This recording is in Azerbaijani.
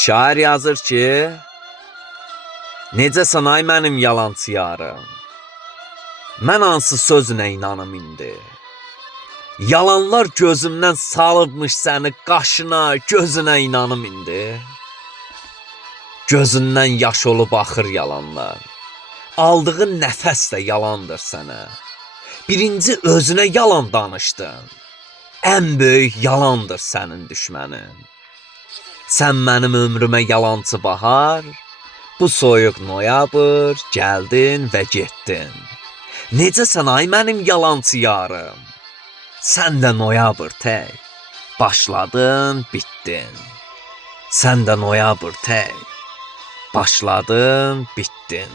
Şair yazır ki, necəsən ay mənim yalançı yarım, mən hansı sözünə inanım indi? Yalanlar gözümdən salıbmış səni qaşına, gözünə inanım indi. Gözündən yaş olub axır yalanlar, aldığın nəfəs də yalandır sənə. Birinci özünə yalan danışdın, ən böyük yalandır sənin düşmənin. Sən mənim ömrümə yalancı bahar, bu soyuq noyabr, gəldin və getdin. Necəsən ay mənim yalancı yarım? Sən də noyabr tək, başladın, bitdin. Sən də noyabr tək, başladın, bitdin.